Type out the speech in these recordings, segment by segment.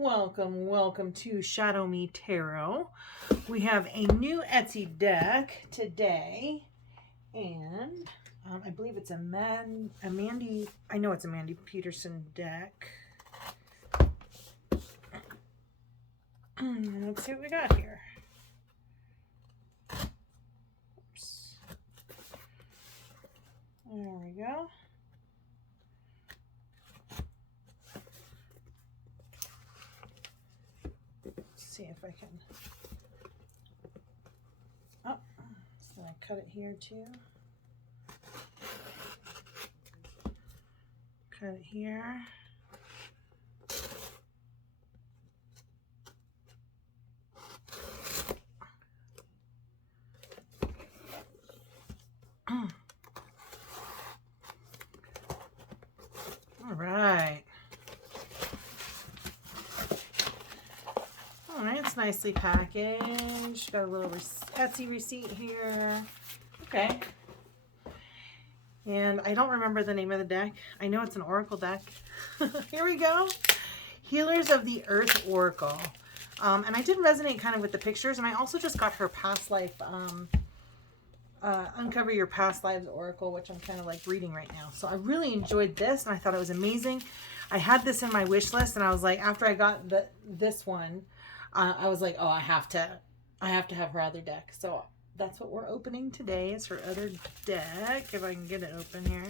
Welcome to ShadowMeTarot. We have a new Etsy deck today, and I believe it's a Mandy. I know it's a Mandy Peterson deck. Let's see what we got here. Oops. There we go. See if I can. Oh, so I cut it here too. Cut it here. All right. All right, it's nicely packaged. Got a little Etsy receipt here. Okay. And I don't remember the name of the deck. I know it's an oracle deck. Here we go. Healers of the Earth Oracle. And I did resonate kind of with the pictures. And I also just got her past life, Uncover Your Past Lives Oracle, which I'm kind of like reading right now. So I really enjoyed this and I thought it was amazing. I had this in my wish list and I was like, after I got this one, I was like, oh, I have to have her other deck. So that's what we're opening today, is her other deck. If I can get it open here.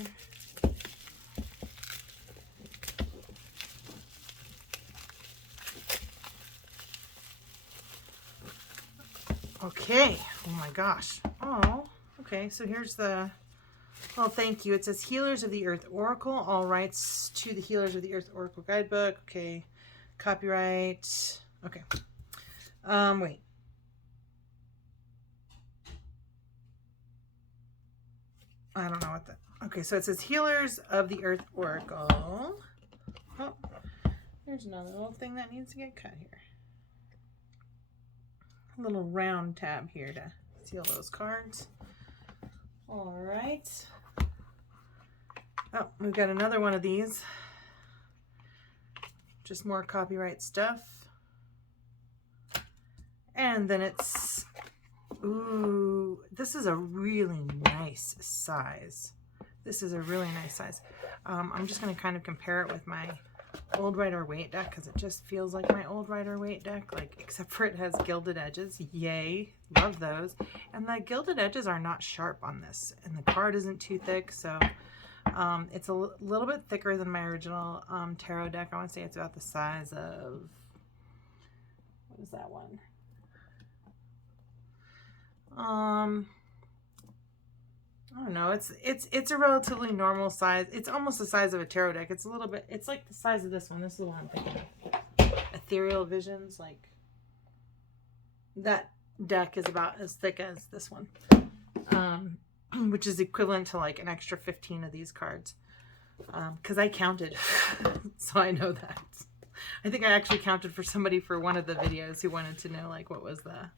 Okay. Oh my gosh. Oh, okay. So here's the, well, thank you. It says Healers of the Earth Oracle. All rights to the Healers of the Earth Oracle Guidebook. Okay. Copyright. Okay. Wait. I don't know what that. Okay, so it says Healers of the Earth Oracle. Oh, there's another little thing that needs to get cut here. A little round tab here to seal those cards. All right. Oh, we've got another one of these. Just more copyright stuff. And then it's, ooh, this is a really nice size. This is a really nice size. I'm just going to kind of compare it with my old Rider-Waite deck because it just feels like my old Rider-Waite deck, like, except for it has gilded edges. Yay, love those. And the gilded edges are not sharp on this, and the card isn't too thick, so it's a little bit thicker than my original tarot deck. I want to say it's about the size of, what is that one? I don't know. It's a relatively normal size. It's almost the size of a tarot deck. It's a little bit, it's like the size of this one. This is the one I'm thinking of. Ethereal Visions, like that deck is about as thick as this one. Which is equivalent to like an extra 15 of these cards. Because I counted, so I know that. I think I actually counted for somebody for one of the videos who wanted to know like what was the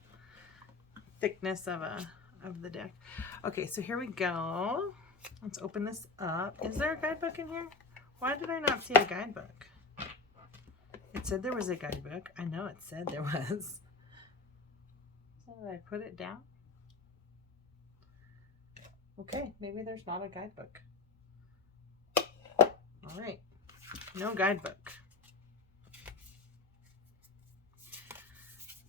thickness of the deck. Okay, so here we go. Let's open this up. Is there a guidebook in here? Why did I not see a guidebook? It said there was a guidebook. I know it said there was. So did I put it down? Okay, maybe there's not a guidebook. All right, no guidebook.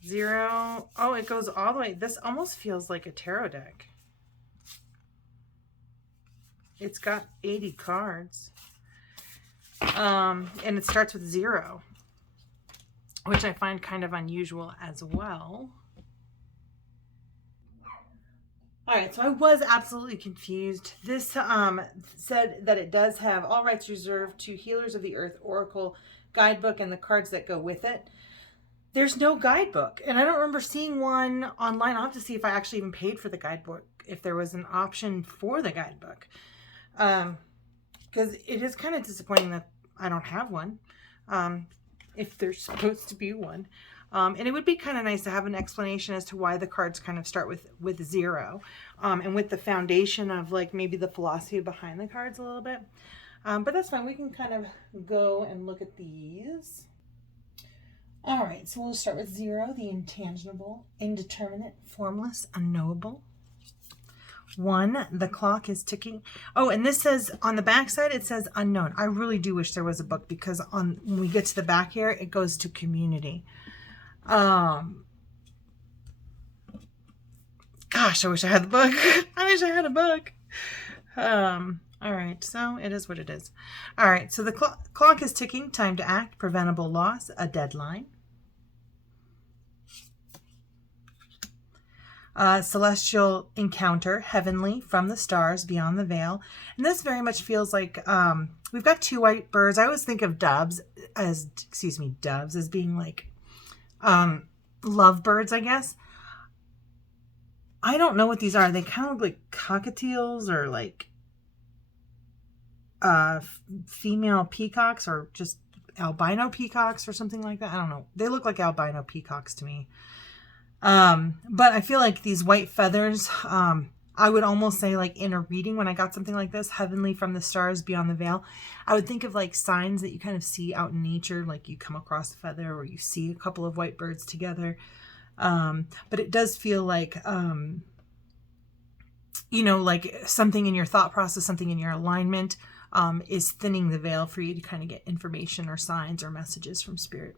0. Oh, it goes all the way. This almost feels like a tarot deck. It's got 80 cards. And it starts with 0, which I find kind of unusual as well. All right, so I was absolutely confused. This said that it does have all rights reserved to Healers of the Earth Oracle Guidebook and the cards that go with it. There's no guidebook, and I don't remember seeing one online. I'll have to see if I actually even paid for the guidebook, if there was an option for the guidebook. Because it is kind of disappointing that I don't have one, if there's supposed to be one. And it would be kind of nice to have an explanation as to why the cards kind of start with 0, and with the foundation of like maybe the philosophy behind the cards a little bit. But that's fine. We can kind of go and look at these. All right, so we'll start with 0, the intangible, indeterminate, formless, unknowable. 1, the clock is ticking. Oh, and this says on the back side, it says unknown. I really do wish there was a book, because when we get to the back here, it goes to community. Gosh, I wish I had the book. I wish I had a book. All right, so it is what it is. All right, so the clock is ticking, time to act, preventable loss, a deadline. Celestial encounter, heavenly, from the stars, beyond the veil. And this very much feels like we've got 2 white birds. I always think of doves as being like lovebirds, I guess. I don't know what these are. They kind of look like cockatiels, or like female peacocks, or just albino peacocks, or something like that. I don't know. They look like albino peacocks to me. But I feel like these white feathers, I would almost say, like in a reading, when I got something like this, heavenly, from the stars, beyond the veil, I would think of like signs that you kind of see out in nature, like you come across a feather, or you see a couple of white birds together. But it does feel like, like something in your thought process, something in your alignment, is thinning the veil for you to kind of get information or signs or messages from spirit.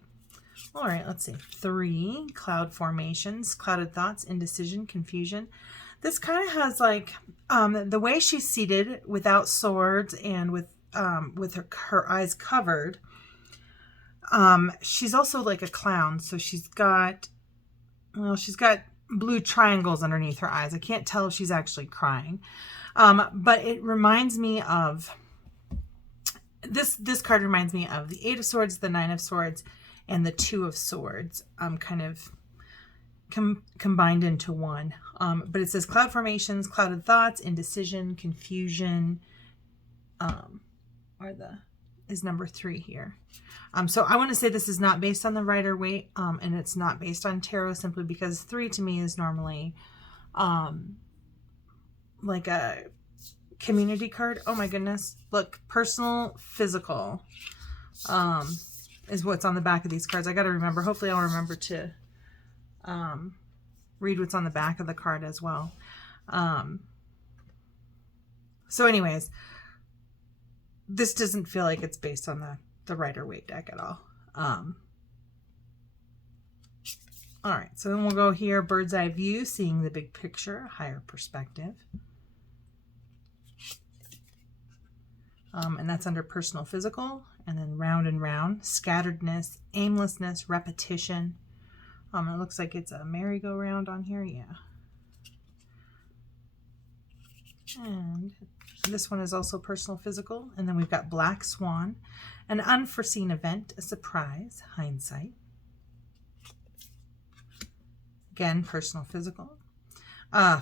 All right, let's see. 3, cloud formations, clouded thoughts, indecision, confusion. This kind of has like, the way she's seated without swords and with her eyes covered. She's also like a clown. So she's got blue triangles underneath her eyes. I can't tell if she's actually crying. But it reminds me of, this card reminds me of the 8 of Swords, the 9 of Swords, and the 2 of Swords, kind of combined into one. But it says cloud formations, clouded thoughts, indecision, confusion, is number 3 here. So I want to say this is not based on the Rider-Waite, and it's not based on tarot, simply because 3 to me is normally like a community card. Oh my goodness. Look, personal, physical, is what's on the back of these cards. I got to remember. Hopefully I'll remember to read what's on the back of the card as well. So anyways, this doesn't feel like it's based on the Rider-Waite deck at all. All right, so then we'll go here, bird's eye view, seeing the big picture, higher perspective. And that's under personal, physical. And then round and round, scatteredness, aimlessness, repetition. It looks like it's a merry-go-round on here. Yeah. And this one is also personal, physical. And then we've got black swan, an unforeseen event, a surprise, hindsight. Again, personal, physical.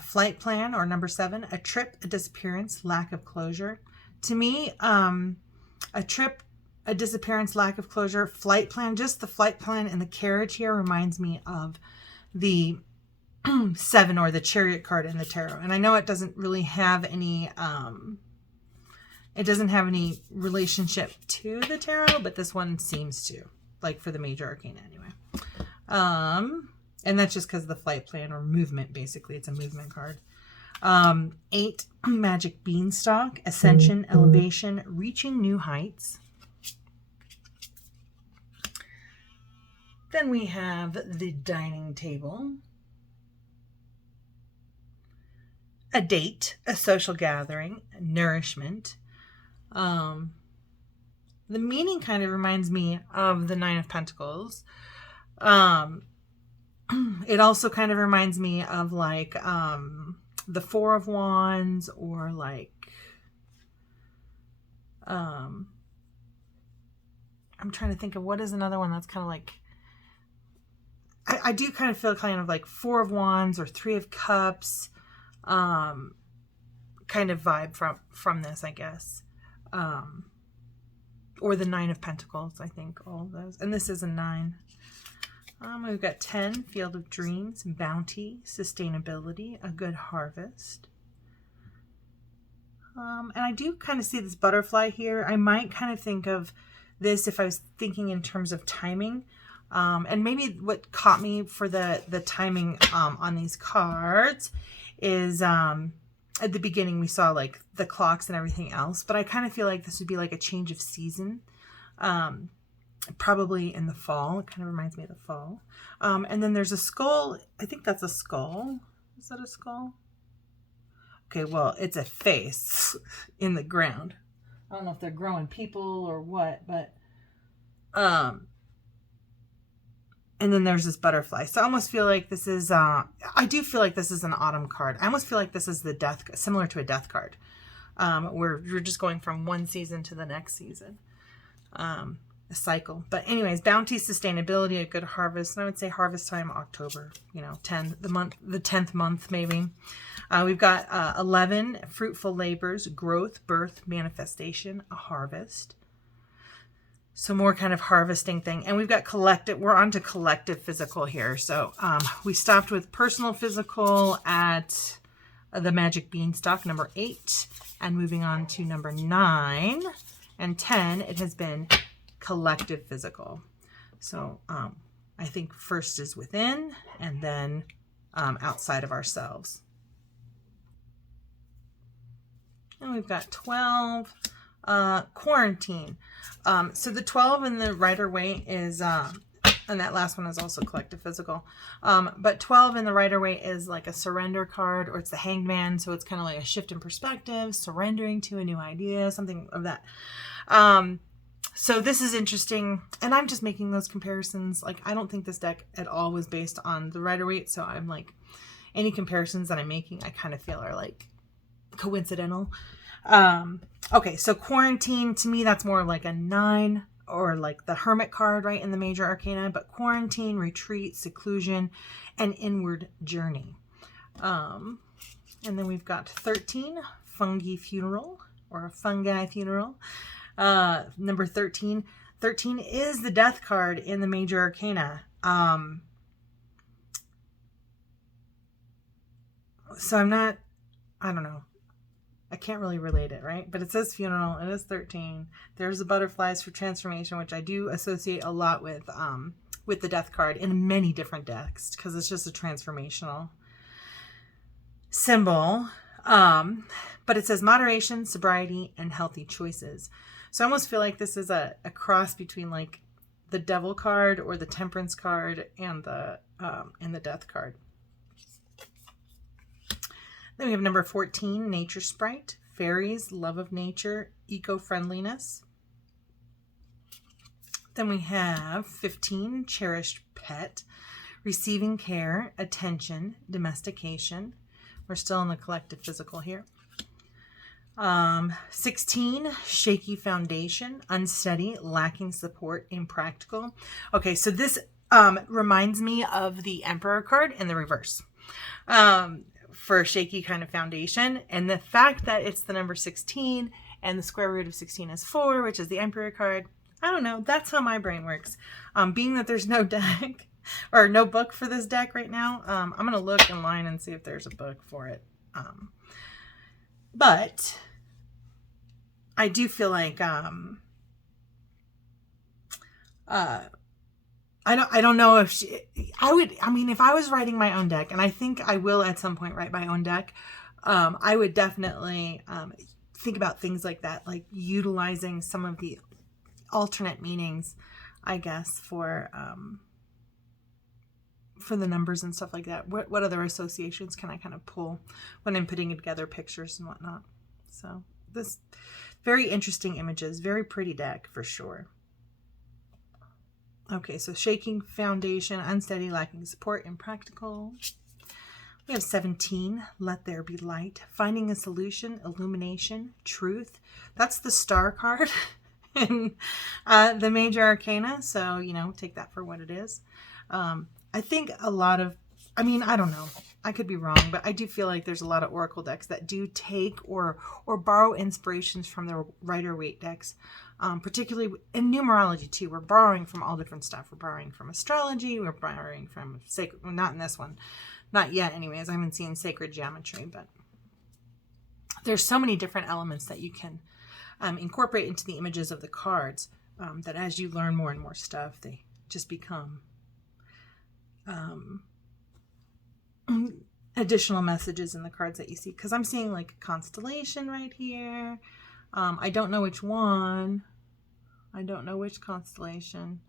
Flight plan, or number 7, a trip, a disappearance, lack of closure. To me, a trip, a disappearance, lack of closure, flight plan, just the flight plan and the carriage here reminds me of the 7, or the Chariot card in the tarot. And I know it doesn't really have any, it doesn't have any relationship to the tarot, but this one seems to, like for the major arcana anyway. And that's just because of the flight plan, or movement, basically. It's a movement card. 8, magic beanstalk, ascension, elevation, reaching new heights. Then we have the dining table, a date, a social gathering, nourishment. The meaning kind of reminds me of the 9 of Pentacles. It also kind of reminds me of like the 4 of Wands, or like I'm trying to think of what is another one that's kind of like, I do kind of feel kind of like 4 of Wands or 3 of Cups kind of vibe from this, I guess. Or the 9 of Pentacles, I think, all of those. And this is a 9. We've got 10, field of dreams, bounty, sustainability, a good harvest. And I do kind of see this butterfly here. I might kind of think of this, if I was thinking in terms of timing, And maybe what caught me for the timing on these cards is at the beginning we saw like the clocks and everything else, but I kind of feel like this would be like a change of season, probably in the fall. It kind of reminds me of the fall. And then there's a skull. I think that's a skull. Is that a skull? Okay, well, it's a face in the ground. I don't know if they're growing people or what, but and then there's this butterfly. So I almost feel like this is, I do feel like this is an autumn card. I almost feel like this is the death, similar to a death card. Where you're just going from one season to the next season. A cycle. But anyways, bounty, sustainability, a good harvest. And I would say harvest time, October, you know, the 10th month, maybe. We've got 11, fruitful labors, growth, birth, manifestation, a harvest. So more kind of harvesting thing. And we've got collective, we're on to collective physical here. So we stopped with personal physical at the magic beanstalk, number 8, and moving on to number 9 and 10, it has been collective physical. So I think first is within and then outside of ourselves. And we've got 12, quarantine. So the 12 in the Rider-Waite is, and that last one is also collective physical. But 12 in the Rider-Waite is like a surrender card, or it's the Hanged Man. So it's kind of like a shift in perspective, surrendering to a new idea, something of that. So this is interesting. And I'm just making those comparisons. Like, I don't think this deck at all was based on the Rider-Waite. So I'm like, any comparisons that I'm making, I kind of feel are like coincidental. Okay, so quarantine, to me, that's more like a 9, or like the Hermit card, right, in the major arcana. But quarantine, retreat, seclusion, and inward journey. And then we've got 13, fungi funeral, or a fungi funeral. Number 13. 13 is the death card in the major arcana. So I don't know. I can't really relate it, right? But it says funeral. It is 13. There's the butterflies for transformation, which I do associate a lot with the death card in many different decks, because it's just a transformational symbol. But it says moderation, sobriety, and healthy choices. So I almost feel like this is a cross between like the devil card or the temperance card and the death card. Then we have number 14, Nature Sprite, Fairies, Love of Nature, Eco-Friendliness. Then we have 15, Cherished Pet, Receiving Care, Attention, Domestication. We're still in the collective physical here. 16, Shaky Foundation, Unsteady, Lacking Support, Impractical. Okay, so this reminds me of the Emperor card in the reverse. For shaky kind of foundation, and the fact that it's the number 16 and the square root of 16 is 4, which is the Emperor card. I don't know, that's how my brain works. Being that there's no deck or no book for this deck right now, I'm gonna look online and see if there's a book for it. But I do feel like I don't know if if I was writing my own deck, and I think I will at some point write my own deck, I would definitely think about things like that, like utilizing some of the alternate meanings, I guess, for the numbers and stuff like that. What other associations can I kind of pull when I'm putting together pictures and whatnot? So this very interesting images, very pretty deck for sure. Okay, so shaking foundation, unsteady, lacking support, impractical. We have 17, let there be light, finding a solution, illumination, truth. That's the star card in the major arcana. So, you know, take that for what it is. I think a lot of, I don't know, I could be wrong, but I do feel like there's a lot of oracle decks that do take or borrow inspirations from the Rider-Waite decks. Particularly in numerology too. We're borrowing from all different stuff. We're borrowing from astrology. We're borrowing from sacred, well, not in this one. Not yet anyways. I haven't seen sacred geometry, but there's so many different elements that you can incorporate into the images of the cards that as you learn more and more stuff, they just become additional messages in the cards that you see, because I'm seeing like a constellation right here. I don't know which one. I don't know which constellation,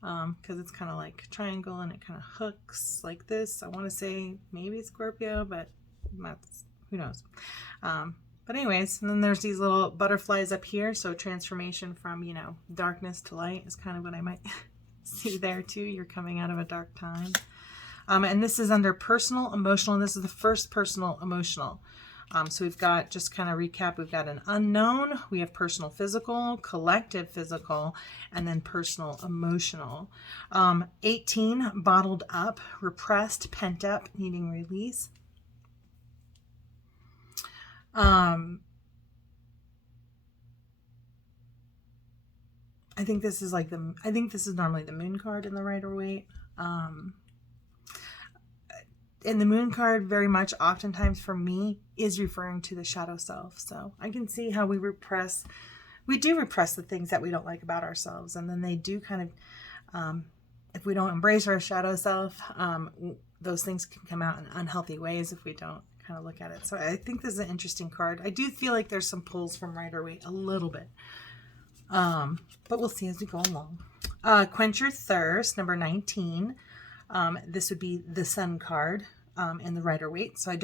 because it's kind of like a triangle and it kind of hooks like this. I want to say maybe it's Scorpio, but that's, who knows. But anyways, and then there's these little butterflies up here. So transformation from, you know, darkness to light is kind of what I might see there too. You're coming out of a dark time. And this is under personal, emotional, and this is the first personal, emotional. So we've got, just kind of recap, we've got an unknown, we have personal physical, collective physical, and then personal emotional. 18, bottled up, repressed, pent up, needing release. I think this is like I think this is normally the moon card in the Rider-Waite. And the moon card very much oftentimes for me is referring to the shadow self. So I can see how we do repress the things that we don't like about ourselves. And then they do kind of, if we don't embrace our shadow self, those things can come out in unhealthy ways if we don't kind of look at it. So I think this is an interesting card. I do feel like there's some pulls from Rider-Waite a little bit. But we'll see as we go along. Quench Your Thirst, number 19. This would be the Sun card in the Rider-Waite. So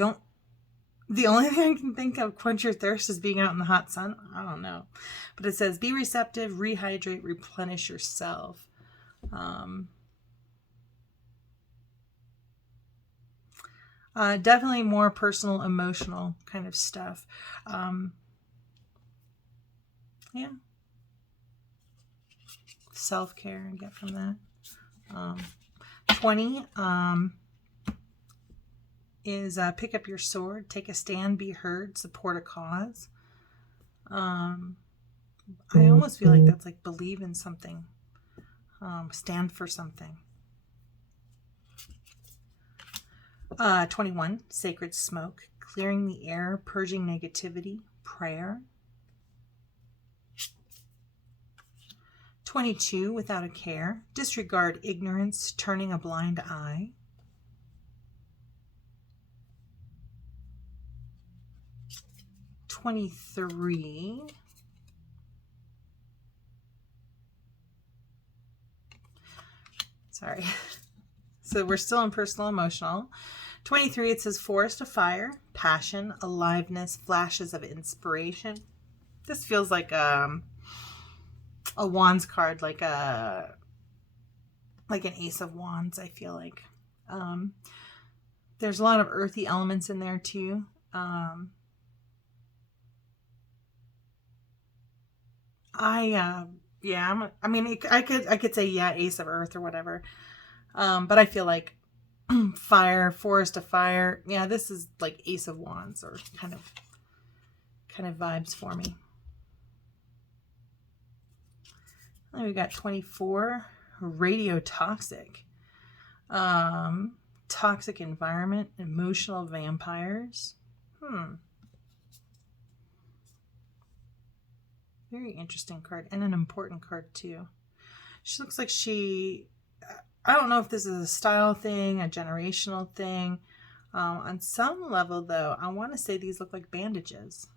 the only thing I can think of, quench your thirst, is being out in the hot sun. I don't know. But it says, be receptive, rehydrate, replenish yourself. Definitely more personal, emotional kind of stuff. Yeah. Self-care I get from that. 20 is pick up your sword, take a stand, be heard, support a cause. I almost feel like that's like believe in something, stand for something. 21, sacred smoke, clearing the air, purging negativity, prayer. 22, without a care, disregard ignorance, turning a blind eye. 23, sorry. So we're still in personal, emotional. 23, it says forest of fire, passion, aliveness, flashes of inspiration. This feels like a wands card, like an ace of wands. I feel like there's a lot of earthy elements in there too. I could say, yeah, ace of earth or whatever. But I feel like fire, forest of fire. Yeah, this is like ace of wands or kind of vibes for me. Then we got 24, radiotoxic. Toxic environment, emotional vampires. Very interesting card, and an important card too. She looks like I don't know if this is a style thing, a generational thing. On some level though, I want to say these look like bandages.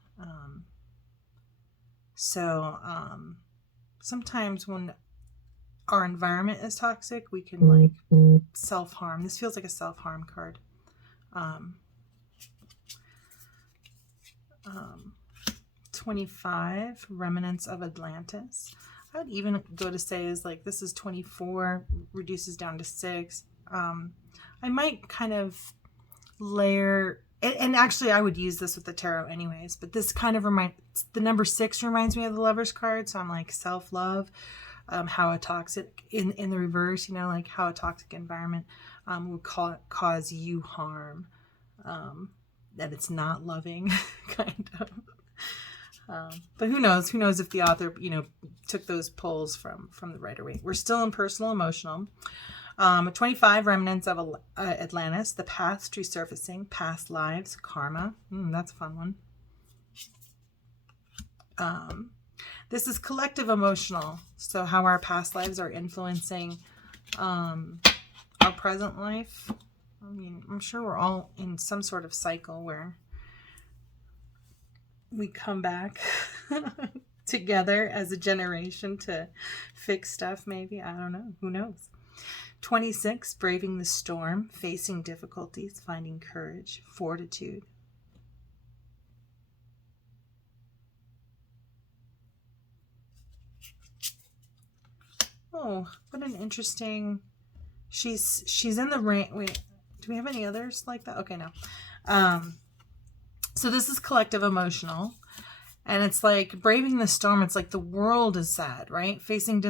Sometimes when our environment is toxic, we can like self-harm. This feels like a self-harm card. 25, remnants of Atlantis. I would even go to say is like, this is 24, reduces down to 6. I might kind of layer, and actually I would use this with the tarot anyways, but this kind of the number 6 reminds me of the Lover's card. So I'm like self-love, how a toxic, in the reverse, you know, like how a toxic environment would cause you harm, that it's not loving, kind of. But who knows if the author, you know, took those pulls from the Rider-Waite. We're still in personal, emotional. 25, remnants of Atlantis, the past resurfacing, past lives, karma. That's a fun one. This is collective emotional. So how our past lives are influencing our present life. I mean, I'm sure we're all in some sort of cycle where we come back together as a generation to fix stuff, maybe. I don't know. Who knows? 26, braving the storm, facing difficulties, finding courage, fortitude. Oh, what an interesting... She's in the rain. Wait, do we have any others like that? Okay, no. So this is collective emotional. And it's like braving the storm. It's like the world is sad, right? Facing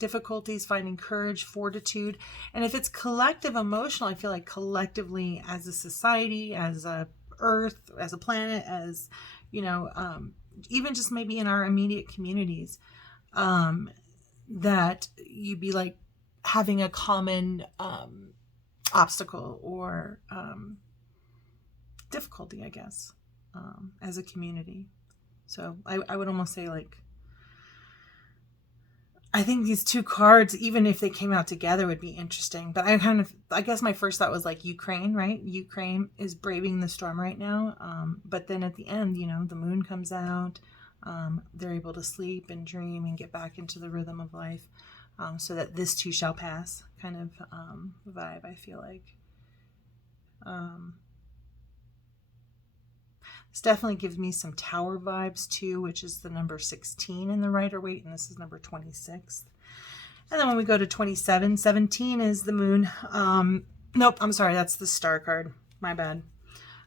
difficulties, finding courage, fortitude. And if it's collective emotional, I feel like collectively as a society, as a earth, as a planet, as, you know, even just maybe in our immediate communities, that you'd be like having a common obstacle or difficulty, I guess, as a community. So I would almost say, like, I think these two cards, even if they came out together, would be interesting. But I guess my first thought was like Ukraine, right? Ukraine is braving the storm right now. But then at the end, you know, the moon comes out. They're able to sleep and dream and get back into the rhythm of life. So that this too shall pass kind of vibe, I feel like. This definitely gives me some tower vibes too, which is the number 16 in the Rider-Waite, and this is number 26. And then when we go to 27, 17 is the moon. Nope, I'm sorry, that's the star card. My bad.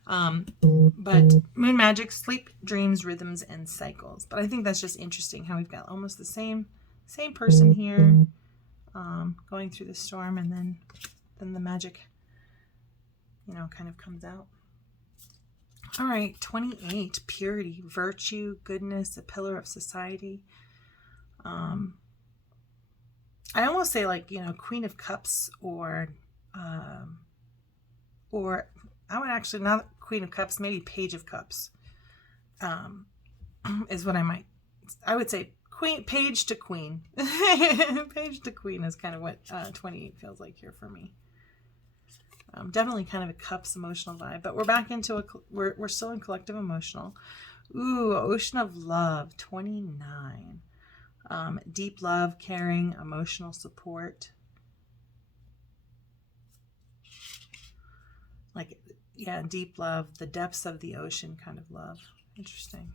But moon magic, sleep, dreams, rhythms, and cycles. But I think that's just interesting how we've got almost the same person here, going through the storm, and then the magic, you know, kind of comes out. All right, 28, purity, virtue, goodness, a pillar of society. I almost say, like, you know, Queen of Cups, or I would actually, not Queen of Cups, maybe Page of Cups, is what I would say. Page to Queen. Page to Queen is kind of what 28 feels like here for me. Definitely kind of a Cups emotional vibe, but we're back into we're still in collective emotional. Ooh, Ocean of Love, 29. Deep love, caring, emotional support. Like, yeah, deep love, the depths of the ocean kind of love. Interesting.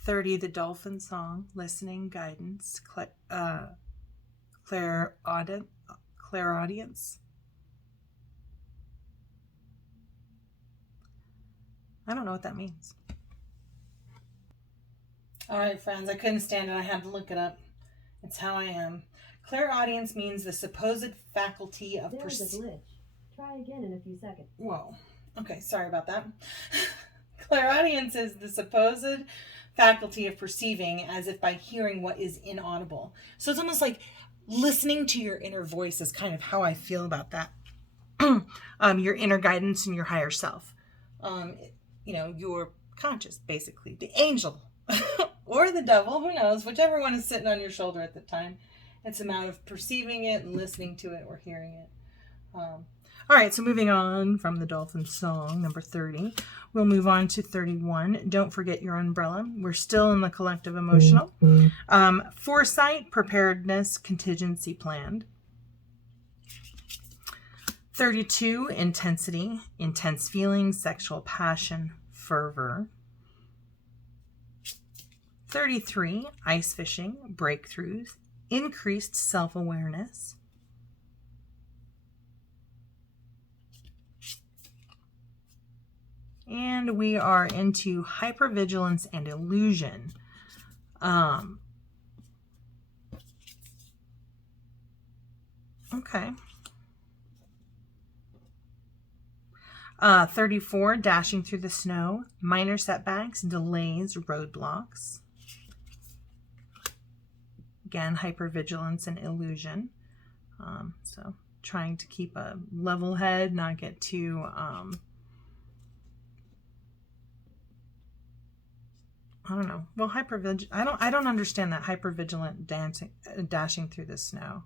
30, the dolphin song, listening, guidance, clairaudience. I don't know what that means. All right, friends, I couldn't stand it. I had to look it up. It's how I am. Clairaudience means the supposed faculty of There's a glitch. Try again in a few seconds. Whoa. Okay, sorry about that. Clairaudience is the supposed faculty of perceiving as if by hearing what is inaudible. So it's almost like listening to your inner voice is kind of how I feel about that. Your inner guidance and your higher self. You know, your conscious, basically. The angel or the devil, who knows, whichever one is sitting on your shoulder at the time. It's a matter of perceiving it and listening to it or hearing it. All right, so moving on from the dolphin song, number 30, we'll move on to 31. Don't forget your umbrella. We're still in the collective emotional. Foresight, preparedness, contingency planned. 32, intensity, intense feelings, sexual passion, fervor. 33, ice fishing, breakthroughs, increased self-awareness. And we are into hypervigilance and illusion. Okay. 34, dashing through the snow, minor setbacks, delays, roadblocks. Again, hypervigilance and illusion. So trying to keep a level head, not get too... I don't know. Well, I don't understand that hypervigilant dashing through the snow.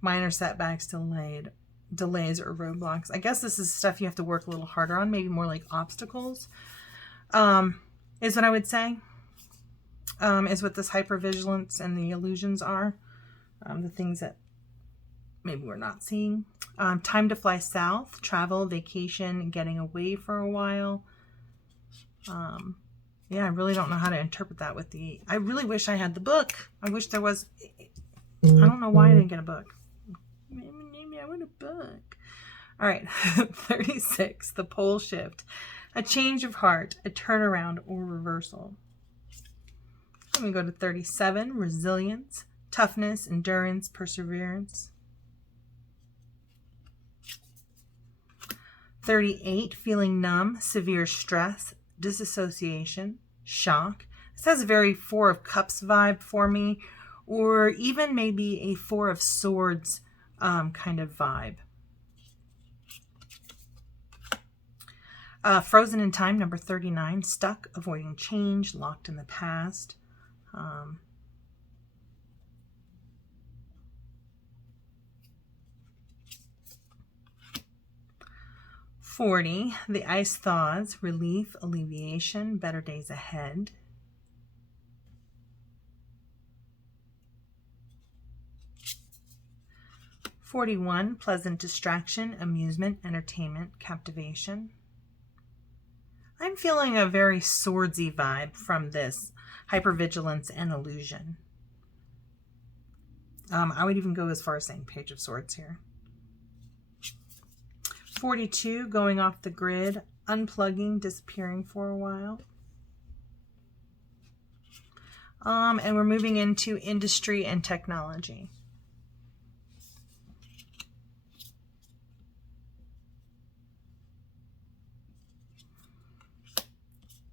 minor setbacks, delays or roadblocks. I guess this is stuff you have to work a little harder on, maybe more like obstacles, is what I would say, is what this hypervigilance and the illusions are, the things that maybe we're not seeing. Time to fly south, travel, vacation, getting away for a while. Yeah, I really don't know how to interpret that with the, I really wish I had the book. I wish there was, I don't know why I didn't get a book. Maybe I want a book. All right, 36, the pole shift. A change of heart, a turnaround or reversal. Let me go to 37, resilience, toughness, endurance, perseverance. 38, feeling numb, severe stress, disassociation, shock. This has a very Four of Cups vibe for me, or even maybe a Four of Swords kind of vibe. Frozen in time, number 39, stuck, avoiding change, locked in the past. 40, the ice thaws, relief, alleviation, better days ahead. 41, pleasant distraction, amusement, entertainment, captivation. I'm feeling a very swordsy vibe from this hypervigilance and illusion. I would even go as far as saying Page of Swords here. 42, going off the grid, unplugging, disappearing for a while. And we're moving into industry and technology.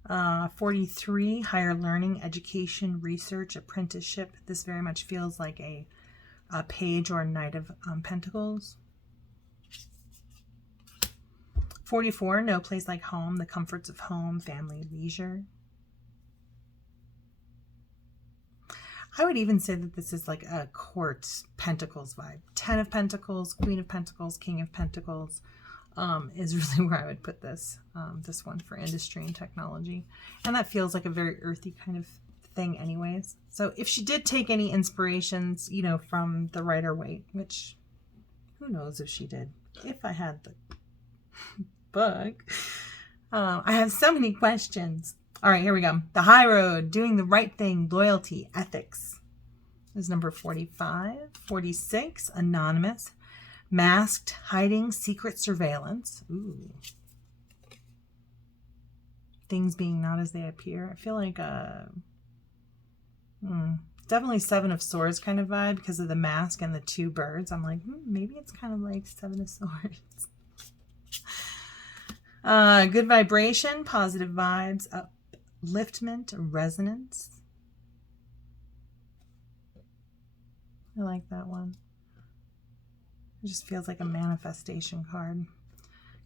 Uh, 43, higher learning, education, research, apprenticeship. This very much feels like a Page or a Knight of Pentacles. 44, no place like home, the comforts of home, family, leisure. I would even say that this is like a court Pentacles vibe. 10 of Pentacles, Queen of Pentacles, King of Pentacles is really where I would put this. This one for industry and technology. And that feels like a very earthy kind of thing anyways. So if she did take any inspirations, you know, from the Rider-Waite, which who knows if she did. If I had the book. I have so many questions. All right, here we go. The high road, doing the right thing, loyalty, ethics. This is number 45. 46, anonymous, masked, hiding, secret surveillance. Ooh. Things being not as they appear. I feel like definitely Seven of Swords kind of vibe because of the mask and the two birds. I'm like, maybe it's kind of like Seven of Swords. Good vibration, positive vibes, upliftment, resonance. I like that one. It just feels like a manifestation card.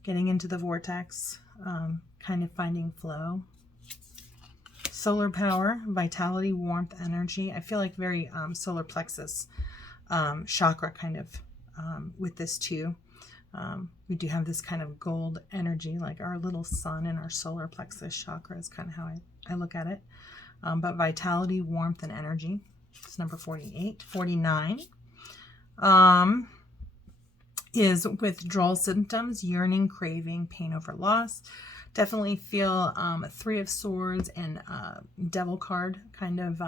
Getting into the vortex, kind of finding flow. Solar power, vitality, warmth, energy. I feel like very solar plexus chakra kind of with this too. We do have this kind of gold energy, like our little sun and our solar plexus chakra is kind of how I look at it. But vitality, warmth, and energy. It's number 48. 49 is withdrawal symptoms, yearning, craving, pain over loss. Definitely feel Three of Swords and Devil card kind of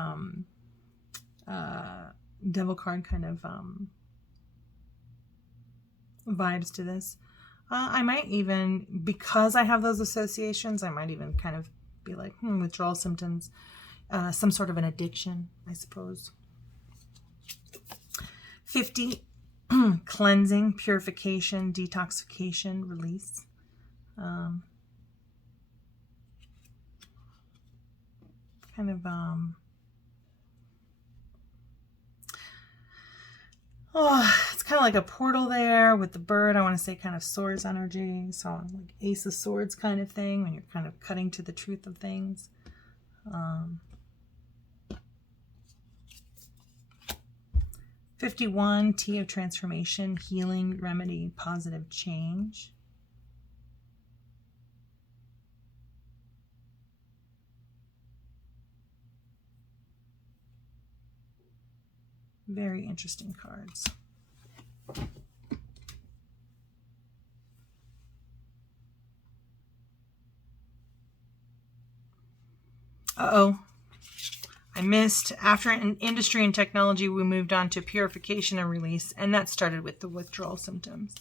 vibes to this. I might even, because I have those associations, I might even kind of be like, withdrawal symptoms, some sort of an addiction, I suppose. 50, cleansing, purification, detoxification, release. Kind of, it's kind of like a portal there with the bird. I want to say kind of swords energy. So like Ace of Swords kind of thing when you're kind of cutting to the truth of things. 51, T of transformation, healing, remedy, positive change. Very interesting cards. Uh-oh. I missed. After industry and technology, we moved on to purification and release, and that started with the withdrawal symptoms.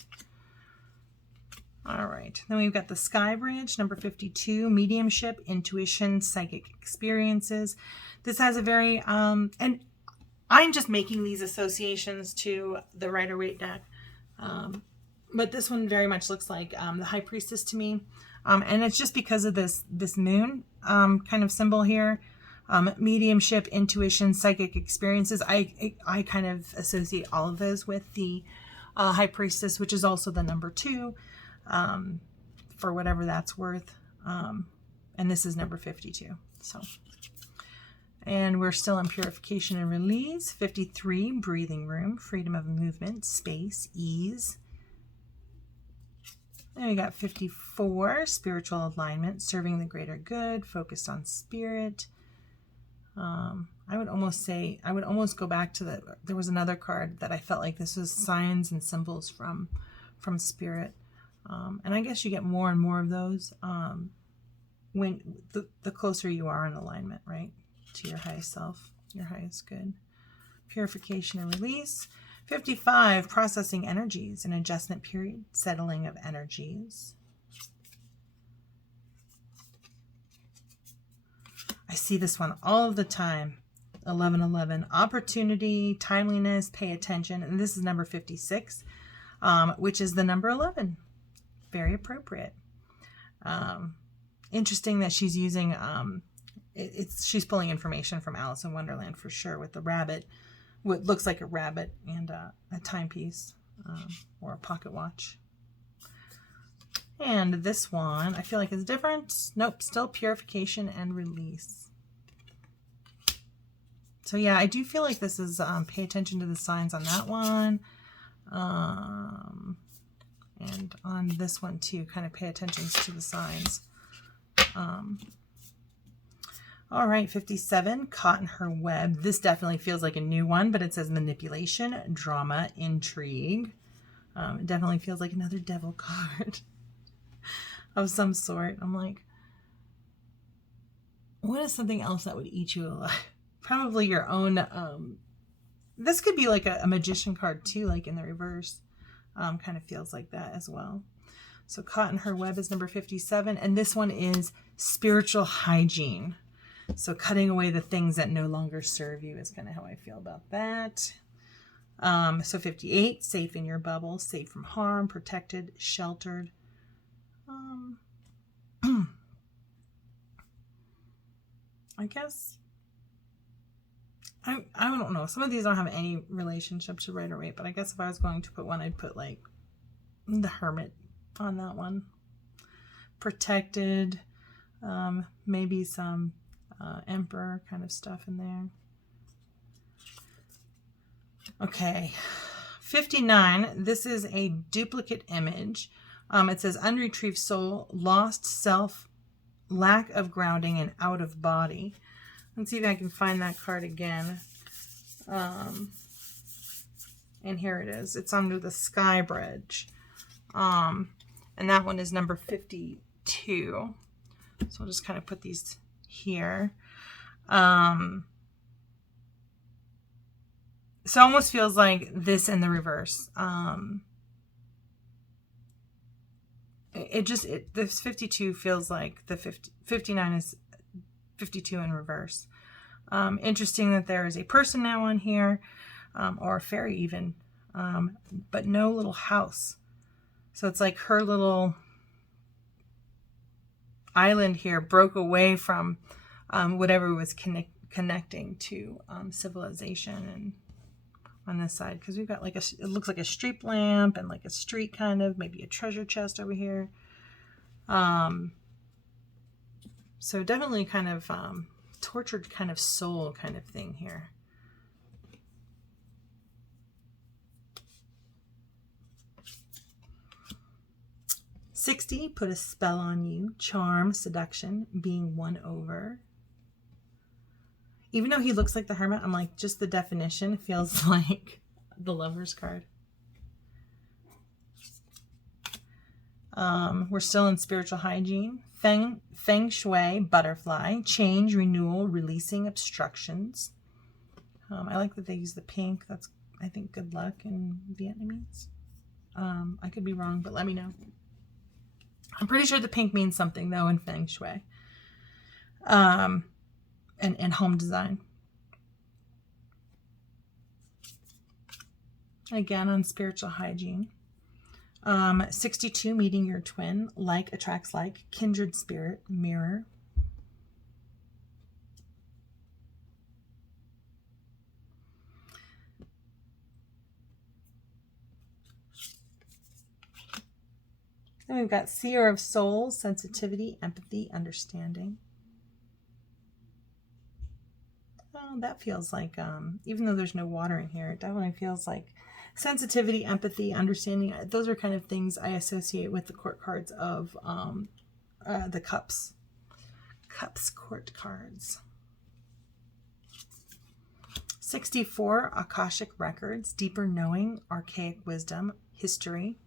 All right. Then we've got the Sky Bridge, number 52, mediumship, intuition, psychic experiences. This has a very, and I'm just making these associations to the Rider-Waite deck. But this one very much looks like the High Priestess to me. And it's just because of this moon kind of symbol here. Mediumship, intuition, psychic experiences. I kind of associate all of those with the High Priestess, which is also the number 2, for whatever that's worth. And this is number 52. So, and we're still in purification and release. 53, breathing room, freedom of movement, space, ease. Then we got 54, spiritual alignment, serving the greater good, focused on spirit. I would almost go back to there was another card that I felt like this was signs and symbols from spirit. And I guess you get more and more of those when the closer you are in alignment, right? To your highest self, your highest good. Purification and release. 55, processing energies, an adjustment period, settling of energies. I see this one all of the time. 1111, opportunity, timeliness, pay attention. And this is number 56, which is the number 11. Very appropriate. Interesting that she's using, she's pulling information from Alice in Wonderland for sure, with the rabbit, what looks like a rabbit, and a timepiece or a pocket watch. And this one, I feel like is different. Nope, still purification and release. So yeah, I do feel like this is pay attention to the signs on that one. And on this one too, kind of pay attention to the signs. All right, 57, caught in her web. This definitely feels like a new one, but it says manipulation, drama, intrigue. It definitely feels like another devil card of some sort. I'm like, what is something else that would eat you alive? Probably your own. This could be like a magician card too, like in the reverse. Kind of feels like that as well. So caught in her web is number 57. And this one is spiritual hygiene. So cutting away the things that no longer serve you is kind of how I feel about that. So 58, safe in your bubble, safe from harm, protected, sheltered. I guess, I don't know. Some of these don't have any relationship to Rider-Waite, but I guess if I was going to put one, I'd put like the Hermit on that one. Protected, maybe some Emperor kind of stuff in there. Okay, 59. This is a duplicate image. It says unretrieved soul, lost self, lack of grounding, and out of body. Let's see if I can find that card again. And here it is. It's under the Sky Bridge. And that one is number 52. So I'll just kind of put these here. So it almost feels like this in the reverse. This 52 feels like the 59 is 52 in reverse. Interesting that there is a person now on here, or a fairy even, but no little house. So it's like her little island here broke away from whatever was connecting to civilization, and on this side, because we've got like it looks like a street lamp and like a street kind of, maybe a treasure chest over here. So definitely kind of tortured kind of soul kind of thing here. 60, put a spell on you. Charm, seduction, being won over. Even though he looks like the Hermit, I'm like, just the definition feels like the Lover's card. We're still in spiritual hygiene. Feng Shui, butterfly, change, renewal, releasing obstructions. I like that they use the pink. That's, I think, good luck in Vietnamese. I could be wrong, but let me know. I'm pretty sure the pink means something, though, in Feng Shui. And home design. Again, on spiritual hygiene. 62, meeting your twin. Like attracts like. Kindred spirit, mirror. Then we've got seer of souls, sensitivity, empathy, understanding. Oh, that feels like, even though there's no water in here, it definitely feels like sensitivity, empathy, understanding. Those are kind of things I associate with the court cards of the cups. Cups court cards. 64, Akashic records, deeper knowing, archaic wisdom, history.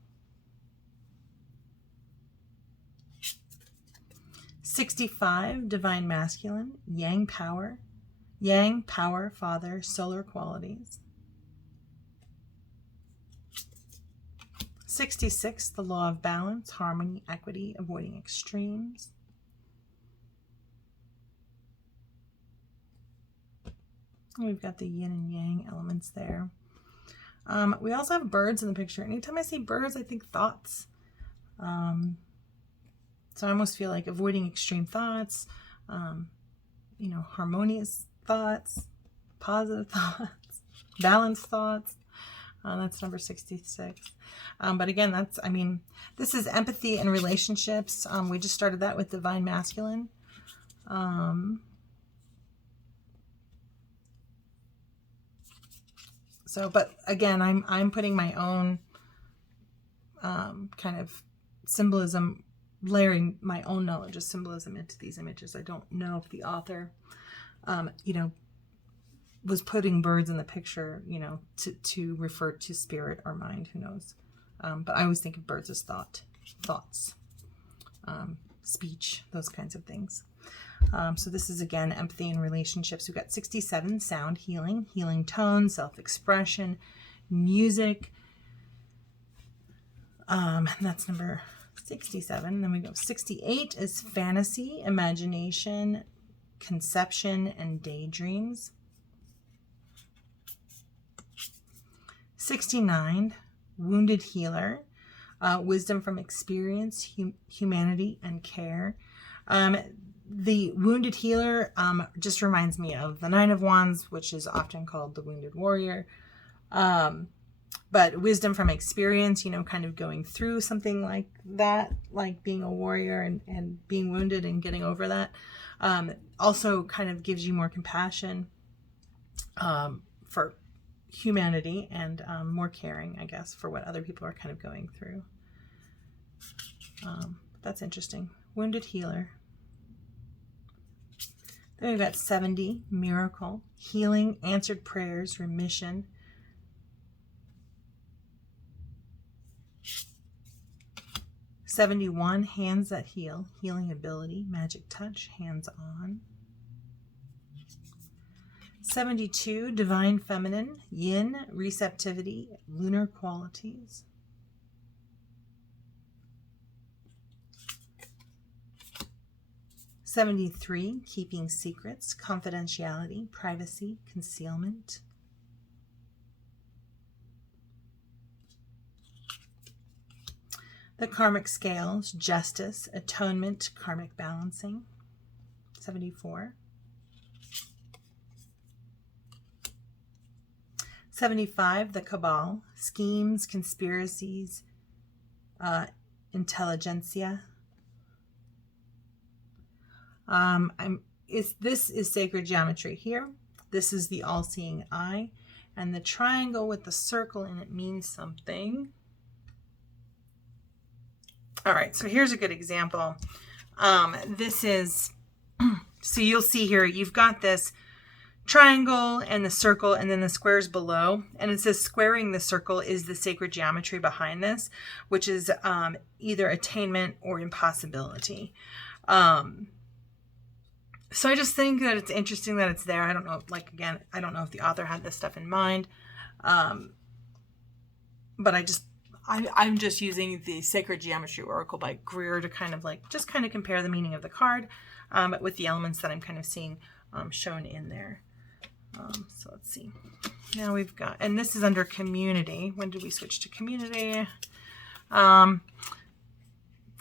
65, divine masculine, yang power, father, solar qualities. 66, the law of balance, harmony, equity, avoiding extremes. We've got the yin and yang elements there. We also have birds in the picture. Anytime I see birds, I think thoughts. So I almost feel like avoiding extreme thoughts, harmonious thoughts, positive thoughts, balanced thoughts. That's number 66. But again, this is empathy and relationships. We just started that with divine masculine. But again, I'm putting my own kind of symbolism, layering my own knowledge of symbolism into these images. I don't know if the author, was putting birds in the picture, to refer to spirit or mind, who knows. But I always think of birds as thoughts, speech, those kinds of things. So this is, again, empathy and relationships. We've got 67, sound healing, healing tone, self-expression, music. That's number 67. Then we go 68 is fantasy, imagination, conception, and daydreams. 69, wounded healer, wisdom from experience, humanity, and care. The wounded healer just reminds me of the Nine of Wands, which is often called the wounded warrior. But wisdom from experience, kind of going through something like that, like being a warrior and being wounded and getting over that. Also kind of gives you more compassion for humanity and more caring, I guess, for what other people are kind of going through. That's interesting. Wounded healer. Then we've got 70, miracle, healing, answered prayers, remission. 71, hands that heal, healing ability, magic touch, hands on. 72, divine feminine, yin, receptivity, lunar qualities. 73, keeping secrets, confidentiality, privacy, concealment. 'The karmic scales, justice, atonement, karmic balancing. 74. 75, the cabal, schemes, conspiracies, intelligentsia. This is sacred geometry here. This is the all-seeing eye, and the triangle with the circle in it means something. All right, so here's a good example. This is, so you'll see here, you've got this triangle and the circle and then the squares below. And it says squaring the circle is the sacred geometry behind this, which is either attainment or impossibility. So I just think that it's interesting that it's there. I don't know, like, again, I don't know if the author had this stuff in mind. But I'm just using the Sacred Geometry Oracle by Greer to kind of like, just kind of compare the meaning of the card with the elements that I'm kind of seeing shown in there. So let's see. Now we've got, and this is under community. When did we switch to community?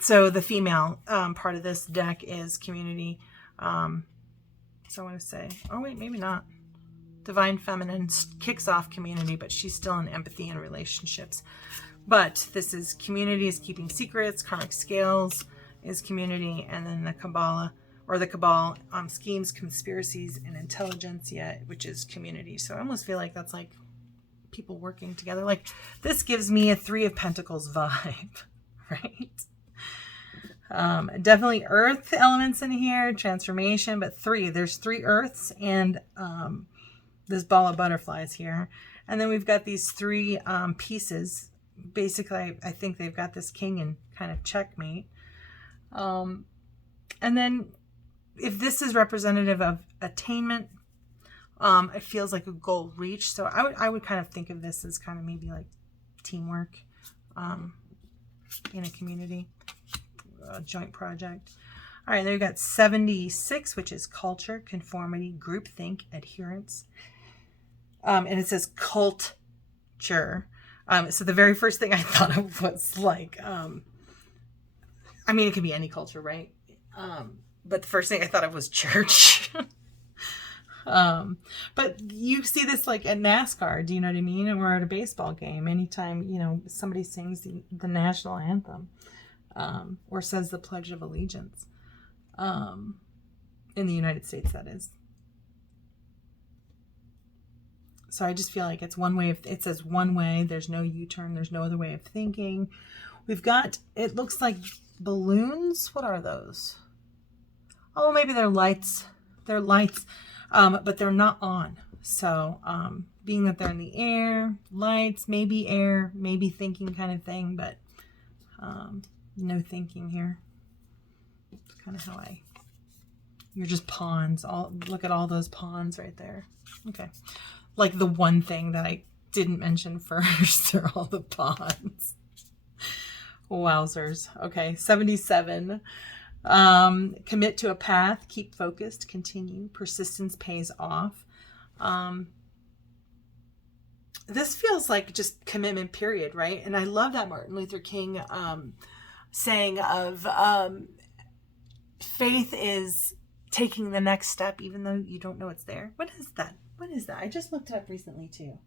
So the female part of this deck is community. So I want to say, oh wait, maybe not. Divine Feminine kicks off community, but she's still in empathy and relationships. But this is community is keeping secrets, karmic scales is community, and then the Kabbalah or the Cabal schemes, conspiracies, and intelligentsia, which is community. So I almost feel like that's like people working together. Like this gives me a 3 of Pentacles vibe, right? Definitely earth elements in here, transformation, but there's 3 earths and this ball of butterflies here. And then we've got these 3 pieces. Basically, I think they've got this king in kind of checkmate. And then if this is representative of attainment, it feels like a goal reached. So I would kind of think of this as kind of maybe like teamwork in a community, a joint project. All right, there you got 76, which is culture, conformity, groupthink, adherence. And it says culture. So the very first thing I thought of was like, I mean, it could be any culture, right? But the first thing I thought of was church. But you see this like at NASCAR, do you know what I mean? Or at a baseball game, anytime, you know, somebody sings the national anthem, or says the Pledge of Allegiance, in the United States, that is. So I just feel like it's one way. It says one way. There's no U-turn. There's no other way of thinking. We've got, it looks like balloons. What are those? Oh, maybe they're lights. They're lights, but they're not on. So being that they're in the air, lights, maybe air, maybe thinking kind of thing, but no thinking here. It's kind of how you're just pawns. Look at all those pawns right there. Okay. Like the one thing that I didn't mention first are all the pawns. Wowzers. Okay, 77. Commit to a path, keep focused, continue. Persistence pays off. This feels like just commitment, period, right? And I love that Martin Luther King saying of faith is taking the next step even though you don't know it's there. What is that? What is that? I just looked it up recently too.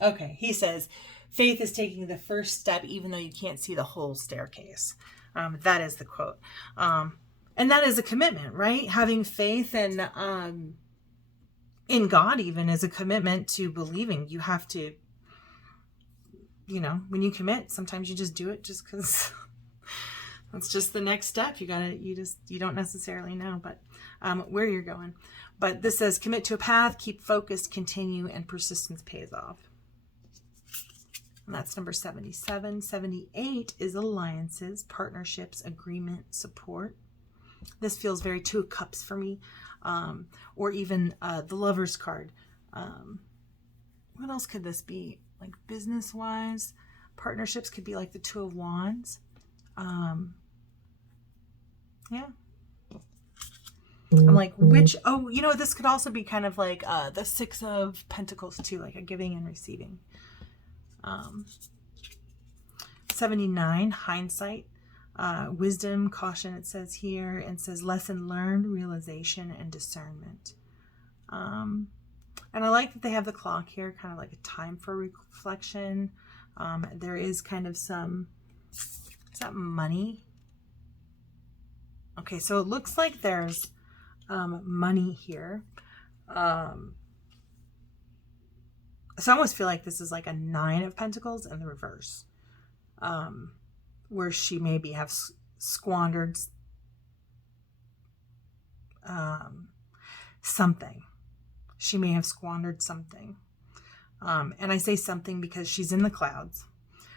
Okay, he says, faith is taking the first step even though you can't see the whole staircase. That is the quote. And that is a commitment, right? Having faith and in God even is a commitment to believing. You have to, you know, when you commit, sometimes you just do it just because that's just the next step. You don't necessarily know, but where you're going. But this says commit to a path, keep focused, continue, and persistence pays off. And that's number 77. 78 is alliances, partnerships, agreement, support. This feels very 2 of Cups for me. Or even the Lover's card. What else could this be? Like business-wise, partnerships could be like the 2 of Wands. Yeah. I'm like, which, oh, you know, this could also be kind of like the 6 of Pentacles too, like a giving and receiving. 79, hindsight, wisdom, caution, it says here, and says lesson learned, realization, and discernment. And I like that they have the clock here, kind of like a time for reflection. There is kind of some, is that money? Okay, so it looks like there's money here. So I almost feel like this is like a 9 of Pentacles in the reverse. where she maybe have squandered something. She may have squandered something. And I say something because she's in the clouds.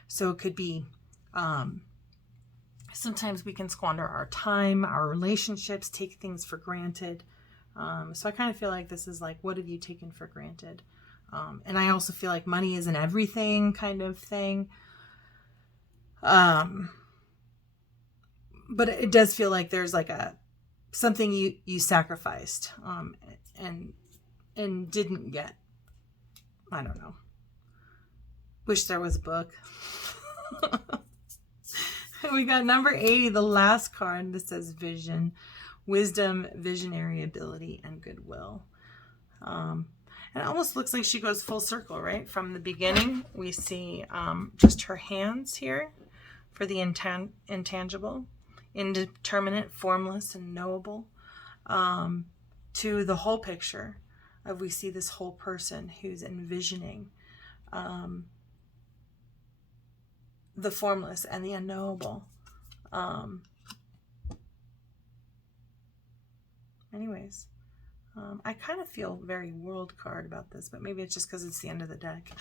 So it could be, sometimes we can squander our time, our relationships, take things for granted. So I kind of feel like this is like, what have you taken for granted? And I also feel like money isn't everything kind of thing. But it does feel like there's like something you sacrificed, and didn't get. I don't know. Wish there was a book. We got number 80, the last card that says vision, wisdom, visionary ability, and goodwill. And it almost looks like she goes full circle, right? From the beginning, we see just her hands here for the intangible, indeterminate, formless, and knowable, to the whole picture of we see this whole person who's envisioning the formless and the unknowable. Anyways, I kind of feel very world card about this, but maybe it's just because it's the end of the deck.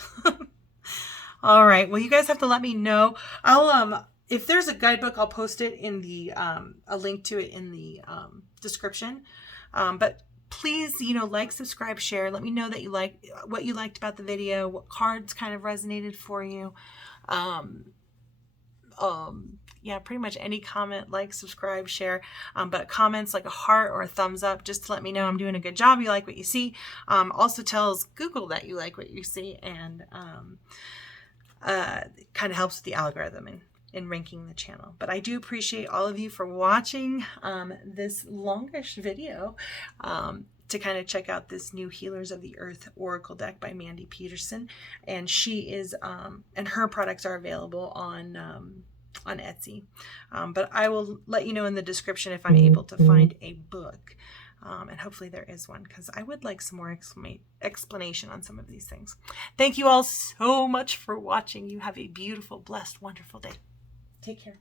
All right. Well, you guys have to let me know. I'll if there's a guidebook, I'll post it in the a link to it in the description. But please, like, subscribe, share. Let me know that you like what you liked about the video, what cards kind of resonated for you. Yeah, pretty much any comment, like, subscribe, share, but comments like a heart or a thumbs up, just to let me know I'm doing a good job. You like what you see. Also tells Google that you like what you see, and kind of helps with the algorithm in ranking the channel. But I do appreciate all of you for watching this longish video to kind of check out this new Healers of the Earth Oracle deck by Mandy Peterson. And she is, and her products are available on Etsy. But I will let you know in the description if I'm able to find a book. And hopefully there is one, because I would like some more explanation on some of these things. Thank you all so much for watching. You have a beautiful, blessed, wonderful day. Take care.